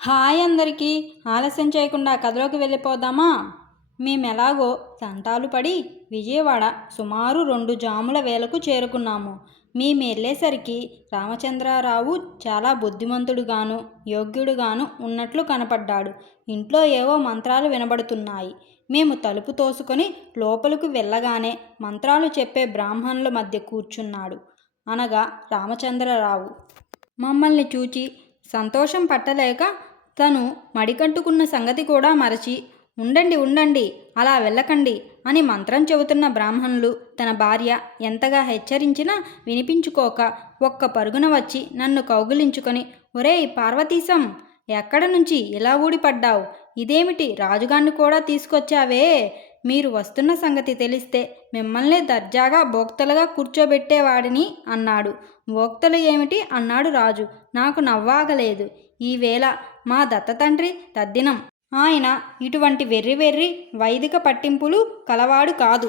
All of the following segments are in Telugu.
హాయ్ అందరికీ. ఆలస్యం చేయకుండా కథలోకి వెళ్ళిపోదామా? మేమెలాగో తంటాలు పడి విజయవాడ సుమారు 2 జాముల వేళకు చేరుకున్నాము. మేమెళ్ళేసరికి రామచంద్రరావు చాలా బుద్ధిమంతుడుగాను యోగ్యుడుగాను ఉన్నట్లు కనపడ్డాడు. ఇంట్లో ఏవో మంత్రాలు వినబడుతున్నాయి. మేము తలుపు తోసుకొని లోపలకు వెళ్ళగానే మంత్రాలు చెప్పే బ్రాహ్మణుల మధ్య కూర్చున్నాడు అనగా రామచంద్రరావు. మమ్మల్ని చూచి సంతోషం పట్టలేక తను మడికట్టుకున్న సంగతి కూడా మరచి, ఉండండి ఉండండి, అలా వెళ్ళకండి అని మంత్రం చెబుతున్న బ్రాహ్మణులు తన భార్య ఎంతగా హెచ్చరించినా వినిపించుకోక ఒక్క పరుగున వచ్చి నన్ను కౌగిలించుకొని, ఒరేయ్ పార్వతీశం, ఎక్కడ నుంచి ఇలా ఊడిపడ్డావు? ఇదేమిటి రాజుగాన్ని కూడా తీసుకొచ్చావే? మీరు వస్తున్న సంగతి తెలిస్తే మిమ్మల్నే దర్జాగా భోక్తలుగా కూర్చోబెట్టేవాడిని అన్నాడు. భోక్తలు ఏమిటి అన్నాడు రాజు. నాకు నవ్వాగలేదు. ఈవేళ మా దత్తతండ్రి తద్దినం. ఆయన ఇటువంటి వెర్రి వైదిక పట్టింపులు కలవాడు కాదు.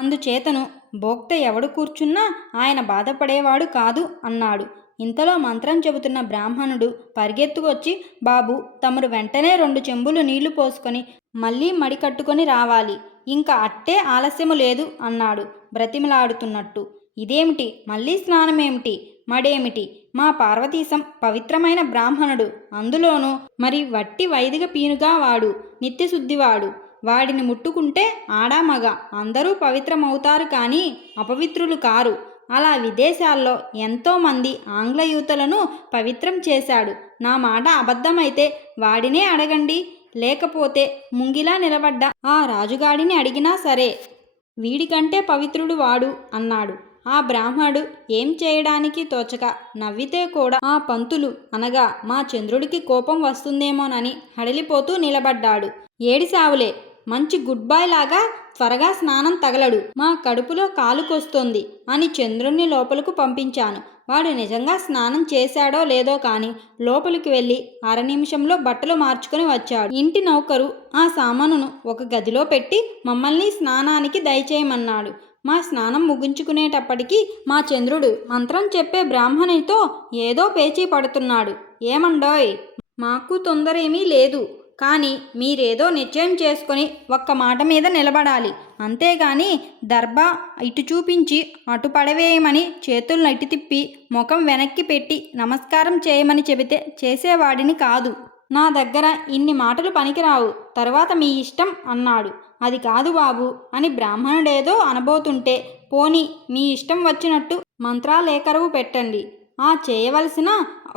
అందుచేతను భోక్త ఎవడు కూర్చున్నా ఆయన బాధపడేవాడు కాదు అన్నాడు. ఇంతలో మంత్రం చెబుతున్న బ్రాహ్మణుడు పరిగెత్తుకొచ్చి, బాబు, తమరు వెంటనే 2 చెంబులు నీళ్లు పోసుకొని మళ్ళీ మడి కట్టుకొని రావాలి. ఇంకా అట్టే ఆలస్యము లేదు అన్నాడు బ్రతిమలాడుతున్నట్టు. ఇదేమిటి, మళ్ళీ స్నానమేమిటి, మడేమిటి? మా పార్వతీశం పవిత్రమైన బ్రాహ్మణుడు, అందులోనూ మరి వట్టి వైదిక పీనుగా వాడు, నిత్యశుద్ధివాడు. వాడిని ముట్టుకుంటే ఆడా మగ అందరూ పవిత్రమవుతారు కానీ అపవిత్రులు కారు. అలా విదేశాల్లో ఎంతోమంది ఆంగ్ల యూతులను పవిత్రం చేశాడు. నా మాట అబద్ధమైతే వాడినే అడగండి, లేకపోతే ముంగిలా నిలబడ్డ ఆ రాజుగాడిని అడిగినా సరే, వీడికంటే పవిత్రుడు వాడు అన్నాడు. ఆ బ్రాహ్మణుడు ఏం చేయడానికి తోచక నవ్వితే కూడా ఆ పంతులు అనగా మా చంద్రుడికి కోపం వస్తుందేమోనని హడలిపోతూ నిలబడ్డాడు. ఏడిసావులే, మంచి గుడ్ బాయ్ లాగా త్వరగా స్నానం తగలడు, మా కడుపులో కాలుకొస్తోంది అని చంద్రుణ్ణి లోపలకు పంపించాను. వాడు నిజంగా స్నానం చేశాడో లేదో కానీ లోపలికి వెళ్ళి 1/2 నిమిషంలో బట్టలు మార్చుకొని వచ్చాడు. ఇంటి నౌకరు ఆ సామానును ఒక గదిలో పెట్టి మమ్మల్ని స్నానానికి దయచేయమన్నాడు. మా స్నానం ముగించుకునేటప్పటికీ మా చంద్రుడు మంత్రం చెప్పే బ్రాహ్మణితో ఏదో పేచీ పడుతున్నాడు. ఏమండోయ్, మాకు తొందరేమీ లేదు, కానీ మీరేదో నిశ్చయం చేసుకొని ఒక్క మాట మీద నిలబడాలి. అంతేగాని దర్భా ఇటు చూపించి అటు పడవేయమని చేతులను ఇటు తిప్పి ముఖం వెనక్కి పెట్టి నమస్కారం చేయమని చెబితే చేసేవాడిని కాదు. నా దగ్గర ఇన్ని మాటలు పనికిరావు, తర్వాత మీ ఇష్టం అన్నాడు. అది కాదు బాబు అని బ్రాహ్మణుడేదో అనబోతుంటే, పోనీ మీ ఇష్టం వచ్చినట్టు మంత్రాలేకరువు పెట్టండి. ఆ చేయవలసిన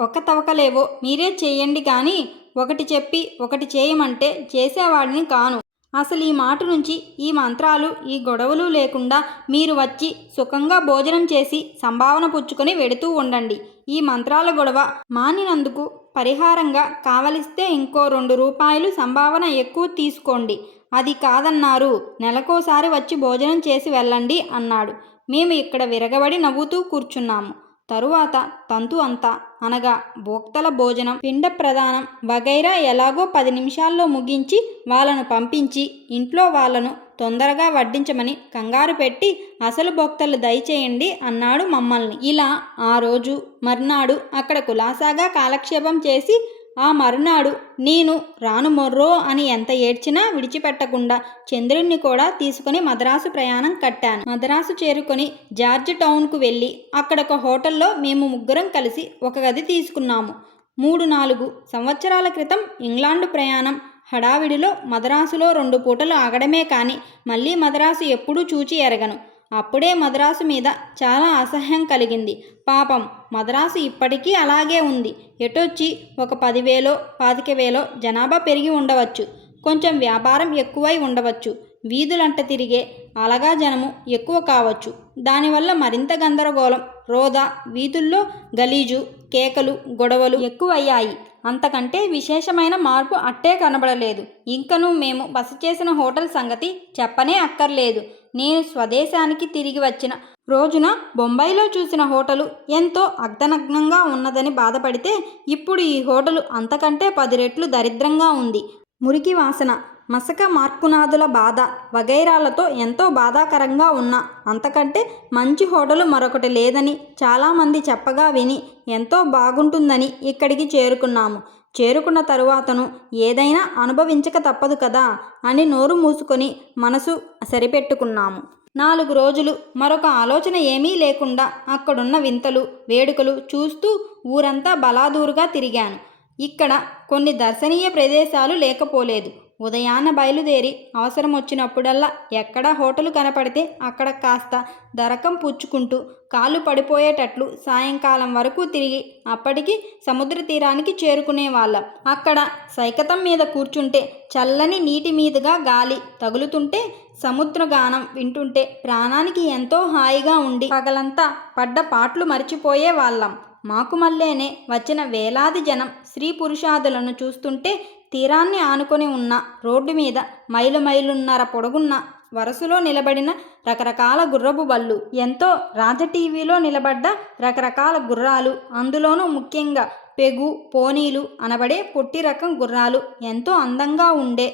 ఒక్కతవకలేవో మీరే చేయండి కానీ ఒకటి చెప్పి ఒకటి చేయమంటే చేసేవాడిని కాను. అసలు ఈ మాట నుంచి ఈ మంత్రాలు ఈ గొడవలు లేకుండా మీరు వచ్చి సుఖంగా భోజనం చేసి సంభావన పుచ్చుకొని వెడుతూ ఉండండి. ఈ మంత్రాల గొడవ మానినందుకు పరిహారంగా కావలిస్తే ఇంకో 2 రూపాయలు సంభావన ఎక్కువ తీసుకోండి. అది కాదన్నారు, నెలకోసారి వచ్చి భోజనం చేసి వెళ్ళండి అన్నాడు. మేము ఇక్కడ విరగబడి నవ్వుతూ కూర్చున్నాము. తరువాత తంతు అంతా అనగా భోక్తల భోజనం, పిండ ప్రదానం వగైరా ఎలాగో 10 నిమిషాల్లో ముగించి వాళ్ళను పంపించి ఇంట్లో వాళ్ళను తొందరగా వడ్డించమని కంగారు పెట్టి అసలు భోక్తలు దయచేయండి అన్నాడు మమ్మల్ని. ఇలా ఆ రోజు మర్నాడు అక్కడ కులాసాగా కాలక్షేపం చేసి ఆ మరునాడు నేను రాను మొర్రో అని ఎంత ఏడ్చినా విడిచిపెట్టకుండా చంద్రుణ్ణి కూడా తీసుకుని మద్రాసు ప్రయాణం కట్టాను. మద్రాసు చేరుకొని జార్జ్ టౌన్కు వెళ్ళి అక్కడ ఒక హోటల్లో మేము ముగ్గురం కలిసి ఒక గది తీసుకున్నాము. 3-4 సంవత్సరాల క్రితం ఇంగ్లాండు ప్రయాణం హడావిడిలో మద్రాసులో 2 పూటలు ఆగడమే కానీ మళ్ళీ మద్రాసు ఎప్పుడూ చూచి ఎరగను. అప్పుడే మద్రాసు మీద చాలా అసహ్యం కలిగింది. పాపం మద్రాసు ఇప్పటికీ అలాగే ఉంది. ఎటొచ్చి ఒక 10,000 25,000 జనాభా పెరిగి ఉండవచ్చు, కొంచెం వ్యాపారం ఎక్కువై ఉండవచ్చు, వీధులంట తిరిగే అలగా జనము ఎక్కువ కావచ్చు. దానివల్ల మరింత గందరగోళం, రోదా, వీధుల్లో గలీజు, కేకలు, గొడవలు ఎక్కువయ్యాయి. అంతకంటే విశేషమైన మార్పు అట్టే కనబడలేదు. ఇంకనూ మేము బస చేసిన హోటల్ సంగతి చెప్పనే అక్కర్లేదు. నేను స్వదేశానికి తిరిగి వచ్చిన రోజున బొంబాయిలో చూసిన హోటలు ఎంతో అర్ధనగ్నంగా ఉన్నదని బాధపడితే, ఇప్పుడు ఈ హోటలు అంతకంటే 10 రెట్లు దరిద్రంగా ఉంది. మురికి వాసన, మసక మార్కునాదుల బాధ వగైరాలతో ఎంతో బాధాకరంగా ఉన్న అంతకంటే మంచి హోటలు మరొకటి లేదని చాలామంది చెప్పగా విని ఎంతో బాగుంటుందని ఇక్కడికి చేరుకున్నాము. చేరుకున్న తరువాతను ఏదైనా అనుభవించక తప్పదు కదా అని నోరు మూసుకొని మనసు సరిపెట్టుకున్నాము. 4 రోజులు మరొక ఆలోచన ఏమీ లేకుండా అక్కడున్న వింతలు, వేడుకలు చూస్తూ ఊరంతా బలాదూరుగా తిరిగాను. ఇక్కడ కొన్ని దర్శనీయ ప్రదేశాలు లేకపోలేదు. ఉదయాన్న బయలుదేరి అవసరం వచ్చినప్పుడల్లా ఎక్కడ హోటలు కనపడితే అక్కడ కాస్త దరకం పుచ్చుకుంటూ కాళ్ళు పడిపోయేటట్లు సాయంకాలం వరకు తిరిగి అప్పటికి సముద్ర తీరానికి చేరుకునేవాళ్ళం. అక్కడ సైకతం మీద కూర్చుంటే చల్లని నీటి మీదుగా గాలి తగులుతుంటే సముద్రగానం వింటుంటే ప్రాణానికి ఎంతో హాయిగా ఉండి పగలంతా పడ్డ పాట్లు మరిచిపోయే వాళ్ళం. మాకు మళ్ళేనే వచ్చిన వేలాది జనం స్త్రీ పురుషాదులను చూస్తుంటే తీరాన్ని ఆనుకొని ఉన్న రోడ్డు మీద మైలున్నర పొడుగున్న వరుసలో నిలబడిన రకరకాల గుర్రపు బళ్ళు, ఎంతో రాజ టీవీలో నిలబడ్డ రకరకాల గుర్రాలు, అందులోనూ ముఖ్యంగా పెగు పోనీలు అనబడే పొట్టి రకం గుర్రాలు ఎంతో అందంగా ఉండే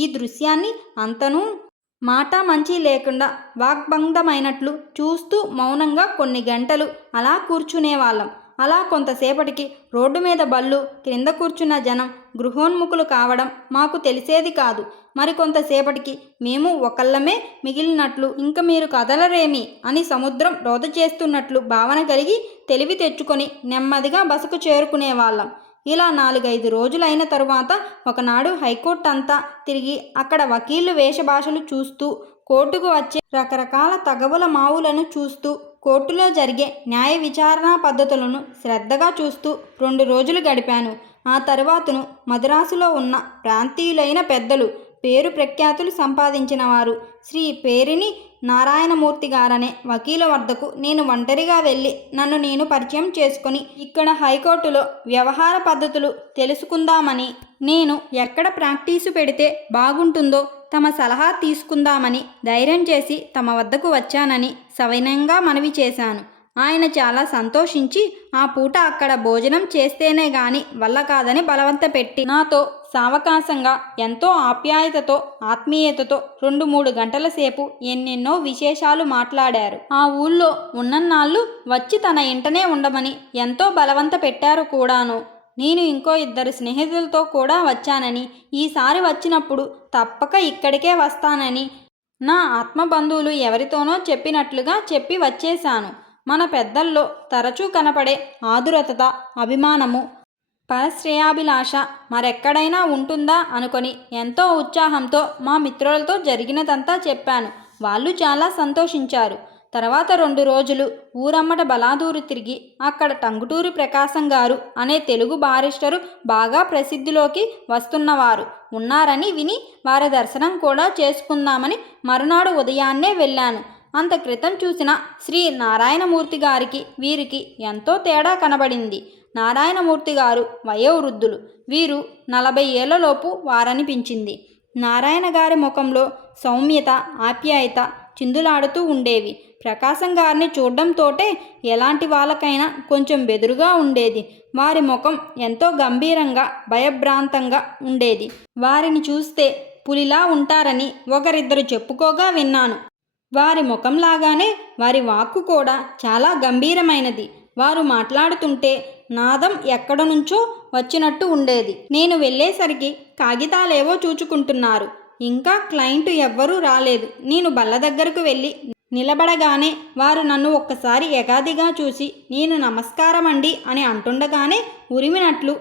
ఈ దృశ్యాన్ని అంతనూ మాట మంచి లేకుండా వాగ్బంధమైనట్లు చూస్తూ మౌనంగా కొన్ని గంటలు అలా కూర్చునేవాళ్ళం. అలా కొంతసేపటికి రోడ్డు మీద బళ్ళు, క్రింద కూర్చున్న జనం గృహోన్ముఖులు కావడం మాకు తెలిసేది కాదు. మరికొంతసేపటికి మేము ఒకళ్ళమే మిగిలినట్లు, ఇంక మీరు కదలరేమి అని సముద్రం రోత చేస్తున్నట్లు భావన కలిగి తెలివి తెచ్చుకొని నెమ్మదిగా బసకు చేరుకునేవాళ్ళం. ఇలా 4-5 రోజులైన తరువాత ఒకనాడు హైకోర్టు అంతా తిరిగి అక్కడ వకీళ్ళు వేషభాషలు చూస్తూ, కోర్టుకు వచ్చే రకరకాల తగవుల మావులను చూస్తూ, కోర్టులో జరిగే న్యాయ విచారణా పద్ధతులను శ్రద్ధగా చూస్తూ 2 రోజులు గడిపాను. ఆ తరువాతను మద్రాసులో ఉన్న ప్రాంతీయులైన పెద్దలు, పేరు ప్రఖ్యాతులు సంపాదించిన వారు శ్రీ పేరిణి నారాయణమూర్తి గారనే వకీల వద్దకు నేను ఒంటరిగా వెళ్ళి నన్ను నేను పరిచయం చేసుకొని ఇక్కడ హైకోర్టులో వ్యవహార పద్ధతులు తెలుసుకుందామని, నేను ఎక్కడ ప్రాక్టీసు పెడితే బాగుంటుందో తమ సలహా తీసుకుందామని ధైర్యం చేసి తమ వద్దకు వచ్చానని సవినయంగా మనవి చేశాను. ఆయన చాలా సంతోషించి ఆ పూట అక్కడ భోజనం చేస్తేనే గాని వల్ల కాదని బలవంత పెట్టి నాతో సావకాశంగా ఎంతో ఆప్యాయతతో ఆత్మీయతతో 2-3 గంటల సేపు ఎన్నెన్నో విశేషాలు మాట్లాడారు. ఆ ఊళ్ళో ఉన్నన్నాళ్ళు వచ్చి తన ఇంటనే ఉండమని ఎంతో బలవంత పెట్టారు కూడాను. నేను ఇంకో 2 స్నేహితులతో కూడా వచ్చానని, ఈసారి వచ్చినప్పుడు తప్పక ఇక్కడికే వస్తానని నా ఆత్మబంధువులు ఎవరితోనో చెప్పినట్లుగా చెప్పి వచ్చేశాను. మన పెద్దల్లో తరచూ కనపడే ఆదురత, అభిమానము, పరశ్రేయాభిలాష మరెక్కడైనా ఉంటుందా అనుకొని ఎంతో ఉత్సాహంతో మా మిత్రులతో జరిగినదంతా చెప్పాను. వాళ్ళు చాలా సంతోషించారు. తర్వాత 2 రోజులు ఊరమ్మట బలాదూరు తిరిగి అక్కడ టంగుటూరి ప్రకాశం గారు అనే తెలుగు బారిస్టరు బాగా ప్రసిద్ధిలోకి వస్తున్నవారు ఉన్నారని విని వారి దర్శనం కూడా చేసుకుందామని మరునాడు ఉదయాన్నే వెళ్ళాను. అంత క్రితం చూసిన శ్రీ నారాయణమూర్తి గారికి వీరికి ఎంతో తేడా కనబడింది. నారాయణమూర్తి గారు వయోవృద్ధులు, వీరు 40 ఏళ్లలోపు వారనిపించింది. నారాయణ గారి ముఖంలో సౌమ్యత, ఆప్యాయత చిందులాడుతూ ఉండేవి. ప్రకాశం గారిని చూడడంతోటే ఎలాంటి వాళ్ళకైనా కొంచెం బెదురుగా ఉండేది. వారి ముఖం ఎంతో గంభీరంగా భయభ్రాంతంగా ఉండేది. వారిని చూస్తే పులిలా ఉంటారని ఒకరిద్దరు చెప్పుకోగా విన్నాను. వారి ముఖంలాగానే వారి వాక్కు కూడా చాలా గంభీరమైనది. వారు మాట్లాడుతుంటే నాదం ఎక్కడ నుంచో వచ్చినట్టు ఉండేది. నేను వెళ్ళేసరికి కాగితాలేవో చూచుకుంటున్నారు. ఇంకా క్లయింటు ఎవ్వరూ రాలేదు. నేను బల్ల దగ్గరకు వెళ్ళి నిలబడగానే వారు నన్ను ఒక్కసారి ఎగాదిగా చూసి నేను నమస్కారమండి అని అంటుండగానే ఉరిమినట్లు,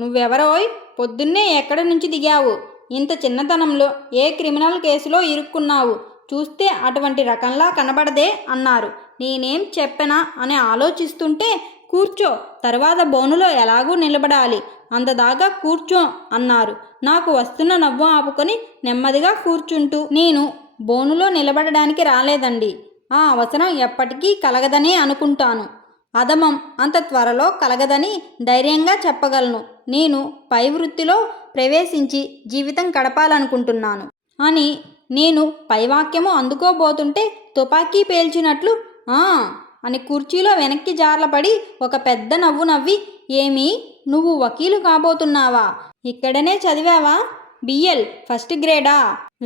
నువ్వెవరోయ్, పొద్దున్నే ఎక్కడి నుంచి దిగావు? ఇంత చిన్నతనంలో ఏ క్రిమినల్ కేసులో ఇరుక్కున్నావు? చూస్తే అటువంటి రకంలా కనబడదే అన్నారు. నేనేం చెప్పనా అని ఆలోచిస్తుంటే, కూర్చో, తర్వాత బోనులో ఎలాగూ నిలబడాలి, అంతదాకా కూర్చో అన్నారు. నాకు వస్తున్న నవ్వు ఆపుకొని నెమ్మదిగా కూర్చుంటూ, నేను బోనులో నిలబడడానికి రాలేదండి. ఆ అవసరం ఎప్పటికీ కలగదనే అనుకుంటాను. అధమం అంత త్వరలో కలగదని ధైర్యంగా చెప్పగలను. నేను పై వృత్తిలో ప్రవేశించి జీవితం గడపాలనుకుంటున్నాను అని నేను పైవాక్యము అందుకోబోతుంటే తుపాకీ పేల్చినట్లు అని కుర్చీలో వెనక్కి జార్లపడి ఒక పెద్ద నవ్వు నవ్వి, ఏమీ, నువ్వు వకీలు కాబోతున్నావా? ఇక్కడనే చదివావా? BL first గ్రేడా?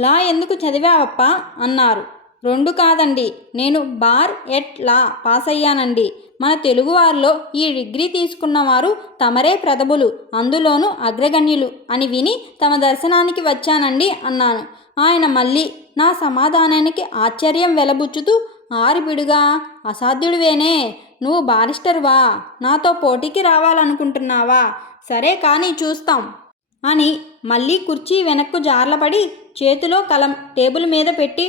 లా ఎందుకు చదివావప్పా అన్నారు. 2 కాదండి, నేను బార్ ఎట్ లా పాస్ అయ్యానండి. మన తెలుగువారిలో ఈ డిగ్రీ తీసుకున్నవారు తమరే ప్రథములు, అందులోనూ అగ్రగణ్యులు అని విని తమ దర్శనానికి వచ్చానండి అన్నాను. ఆయన మళ్ళీ నా సమాధానానికి ఆశ్చర్యం వెలబుచ్చుతూ, ఆరిపిడుగా, అసాధ్యుడివేనే, నువ్వు బారిస్టర్వా, నాతో పోటీకి రావాలనుకుంటున్నావా, సరే కానీ చూస్తాం అని మళ్ళీ కుర్చీ వెనక్కు జార్లపడి చేతిలో కలం టేబుల్ మీద పెట్టి,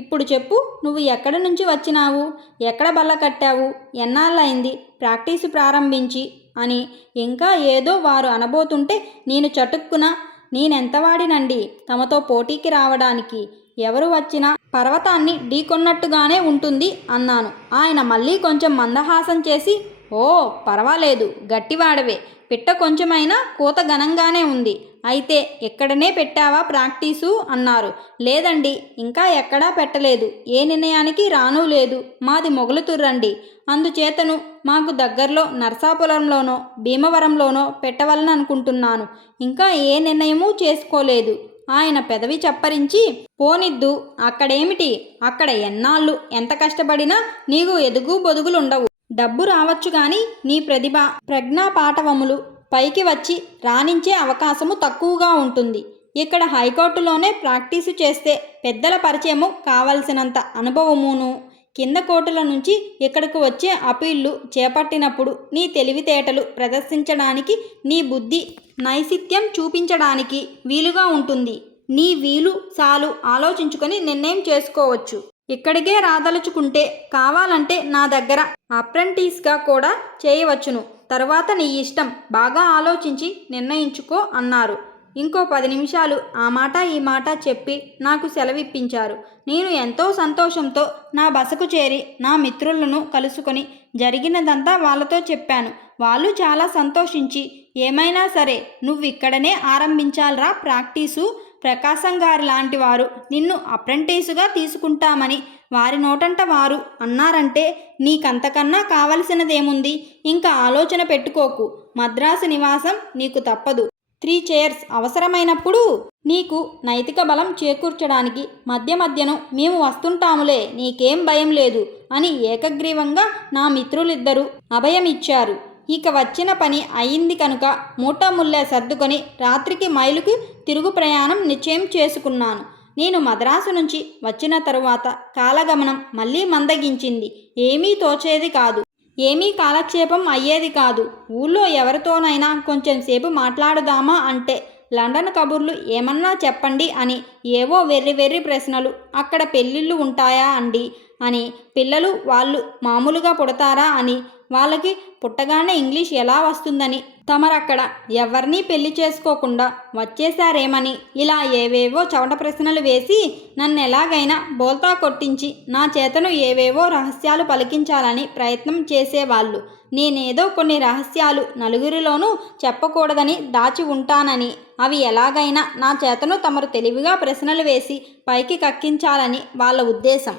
ఇప్పుడు చెప్పు, నువ్వు ఎక్కడి నుంచి వచ్చినావు, ఎక్కడ బల్ల కట్టావు, ఎన్నాళ్ళయింది ప్రాక్టీసు ప్రారంభించి అని ఇంకా ఏదో వారు అనబోతుంటే నేను చటుక్కున, నేనెంతవాడినండి తమతో పోటీకి రావడానికి, ఎవరు వచ్చినా పర్వతాన్ని ఢీకొన్నట్టుగానే ఉంటుంది అన్నాను. ఆయన మళ్ళీ కొంచెం మందహాసం చేసి, ఓ పర్వాలేదు, గట్టివాడవే, పిట్ట కొంచెమైనా కూత ఘనంగానే ఉంది, అయితే ఎక్కడనే పెట్టావా ప్రాక్టీసు అన్నారు. లేదండి, ఇంకా ఎక్కడా పెట్టలేదు, ఏ నిర్ణయానికి రానూ లేదు, మాది మొగలుతుర్రండి, అందుచేతను మాకు దగ్గరలో నర్సాపురంలోనో భీమవరంలోనో పెట్టవలననుకుంటున్నాను, ఇంకా ఏ నిర్ణయమూ చేసుకోలేదు. ఆయన పెదవి చప్పరించి, పోనిద్దు, అక్కడేమిటి, అక్కడ ఎన్నాళ్ళు ఎంత కష్టపడినా నీకు ఎదుగు బొదుగులుండవు, డబ్బు రావచ్చు గాని నీ ప్రతిభ ప్రజ్ఞాపాటవములు పైకి వచ్చి రాణించే అవకాశము తక్కువగా ఉంటుంది. ఇక్కడ హైకోర్టులోనే ప్రాక్టీసు చేస్తే పెద్దల పరిచయము కావలసినంత అనుభవమును, కింద కోర్టుల నుంచి ఇక్కడకు వచ్చే అపీళ్లు చేపట్టినప్పుడు నీ తెలివితేటలు ప్రదర్శించడానికి, నీ బుద్ధి నైసిత్యం చూపించడానికి వీలుగా ఉంటుంది. నీ వీలు చాలు ఆలోచించుకొని నిర్ణయం చేసుకోవచ్చు. ఇక్కడికే రాదలుచుకుంటే కావాలంటే నా దగ్గర అప్రెంటిస్గా కూడా చేయవచ్చును, తరువాత నీ ఇష్టం, బాగా ఆలోచించి నిర్ణయించుకో అన్నారు. ఇంకో 10 నిమిషాలు ఆ మాట ఈ మాట చెప్పి నాకు సెలవిప్పించారు. నేను ఎంతో సంతోషంతో నా బసకు చేరి నా మిత్రులను కలుసుకొని జరిగినదంతా వాళ్ళతో చెప్పాను. వాళ్ళు చాలా సంతోషించి, ఏమైనా సరే నువ్విక్కడనే ఆరంభించాలరా ప్రాక్టీసు, ప్రకాశం గారి లాంటి వారు నిన్ను అప్రెంటిసుగా తీసుకుంటామని వారి నోటంట వారు అన్నారంటే నీకంతకన్నా కావలసినదేముంది, ఇంకా ఆలోచన పెట్టుకోకు, మద్రాసు నివాసం నీకు తప్పదు, 3 చైర్స్ అవసరమైనప్పుడు నీకు నైతిక బలం చేకూర్చడానికి మధ్య మధ్యను మేము వస్తుంటాములే, నీకేం భయం లేదు అని ఏకగ్రీవంగా నా మిత్రులిద్దరూ అభయమిచ్చారు. ఇక వచ్చిన పని అయింది కనుక మూటముల్లె సర్దుకొని రాత్రికి మైలుకి తిరుగు ప్రయాణం నిశ్చయం చేసుకున్నాను. నేను మద్రాసు నుంచి వచ్చిన తరువాత కాలగమనం మళ్ళీ మందగించింది. ఏమీ తోచేది కాదు, ఏమీ కాలక్షేపం అయ్యేది కాదు. ఊళ్ళో ఎవరితోనైనా కొంచెం సేపు మాట్లాడుదామా అంటే లండన్ కబుర్లు ఏమన్నా చెప్పండి అని ఏవో వెర్రి ప్రశ్నలు. అక్కడ పెళ్ళిళ్ళు ఉంటాయా అండి అని, పిల్లలు వాళ్ళు మామూలుగా పుడతారా అని, వాళ్ళకి పుట్టగానే ఇంగ్లీష్ ఎలా వస్తుందని, తమరక్కడ ఎవరినీ పెళ్లి చేసుకోకుండా వచ్చేశారేమని, ఇలా ఏవేవో చవట ప్రశ్నలు వేసి నన్నెలాగైనా బోల్తా కొట్టించి నా చేతను ఏవేవో రహస్యాలు పలికించాలని ప్రయత్నం చేసేవాళ్ళు. నేనేదో కొన్ని రహస్యాలు నలుగురిలోనూ చెప్పకూడదని దాచి ఉంటానని, అవి ఎలాగైనా నా చేతను తమరు తెలివిగా ప్రశ్నలు వేసి పైకి కక్కించాలని వాళ్ళ ఉద్దేశం.